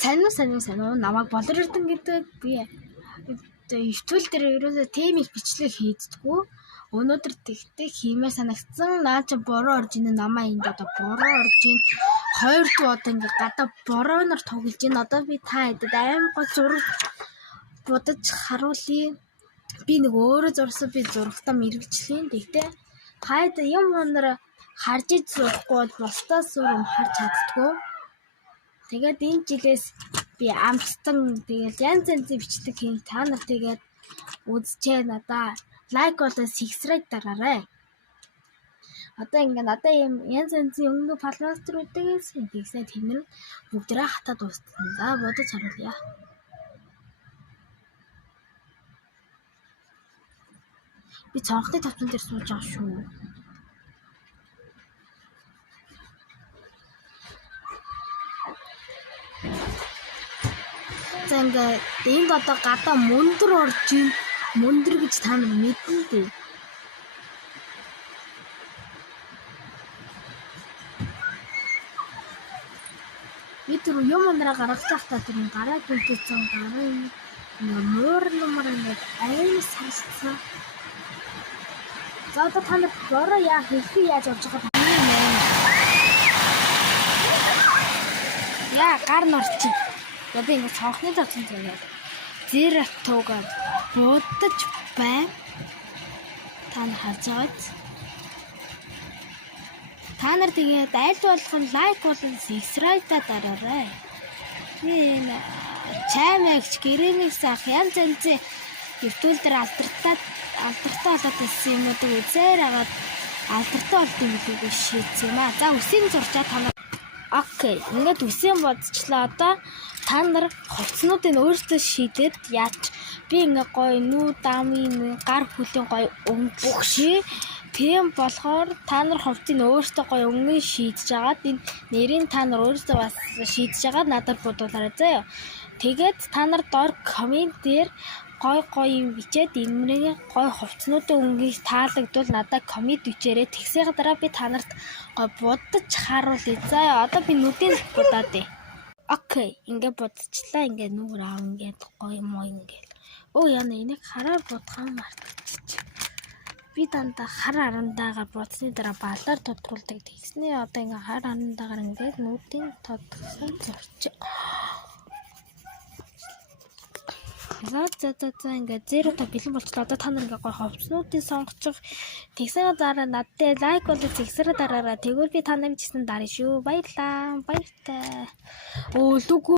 Сайн уу намайг болор эрдэн гэдэг би өвтөл дээр ерөөсөө тийм их бичлэг хийддэггүй. Өнөөдөр тэгтээ хиймээр санагдсан. Наа чи бороо орж ийн намаа энд одоо бороо орж ийн. Хоёр дуу одоо ингээ гадаа борооноор тоглож ийн. Одоо би та хэдэд аим гол зураг будаж харуулъя. Би нэг өөрөө зурсан би зурагтаа мэрэгжлийн. Тэгтээ хайд юм өнөр харж иж зурахгүй бол бусдаас өөр харж чаддгүй. Тэгээд энэ жилээс би амтсан тэгээд янз янзын бичлэг хийн та нар тэгээд үзчихээ надаа лайк болоо subscribe дараарай. Одоо ингээ надаа юм янз янзын өнгө палмаструудаас тэгсээ тэмэр бүгдээ хатаад дууссан. За бодож харуулъя. Би цонхны тавцан дээр сууж байгаа шүү. За ингээ энд одоо гадаа мөндөр орж ийн. Мөндөр гэж та нар мэднэ дээ. Би тэр юм ундраа гаргаж тахтаа тэр гараа дүнтэйсэн гарын муур нумар ингээ айн салцсан. За одоо та нар бороо яах вэ? Яаж орж байгаа юм бэ? Яа гар норч. Одоо ингээ цонхны тавцан дээр зэратуугаар будаж бай. Та нар харж байгааз. Та нар тэгээд аль болгон лайк болон subscribe дараарай. Би энэ чаймагч гэрэнээс ах янз янзын өвтөл дээр алдартай болоод ирсэн юмудыг үзээр агаад алдартай болт юм билүү шийдсэн юм аа. За үсийг зурчаа та нар. Окей, ингээд үсээ бодчихлаа. Одоо та нар хувцснуудыг өөрсдөө шийдээд яач. Би ингээ гоё нүү дамын гар хүлийн гоё бүх шээ. Тийм болохоор та нар хувцсыг өөрсдөө гоё өнгө шийдэж агаад энэ нэрийг та нар өөрсдөө бас шийдэж агаад надад бодуулаарай заяа. Тэгээд та нар доор коммент дээр гоё юм бичээд энэний гоё хувцснуудын өнгийг таалагдвал надад коммент бичээрэй. Тэгсээ дараа би та нарт гоё будаж харуулъя. За одоо би нүдийг будаад ээ. Окей, ингээ будчихлаа. Ингээ нүгэр аав ингээ гоё моо ингээ. Оо яна энийг хараар будахаа мартчих. Би дандаа хар арандаагаар будсны дараа балаар тодруулдаг. Тэгснээ одоо ингээ хар арандаагаар ингээ нүдийн тодгсон зурч. За ингээ зэро та бэлэн болчлоо. Одоо та нар ингээ гоё ховцнуудыг сонгочих. Тэгсэн дараа надад лайк болоо subscribe дараарай. Тэгвэл би та нарыг чисэн дарна шүү. Баярлалаа. Баяртай. Оо лүгүү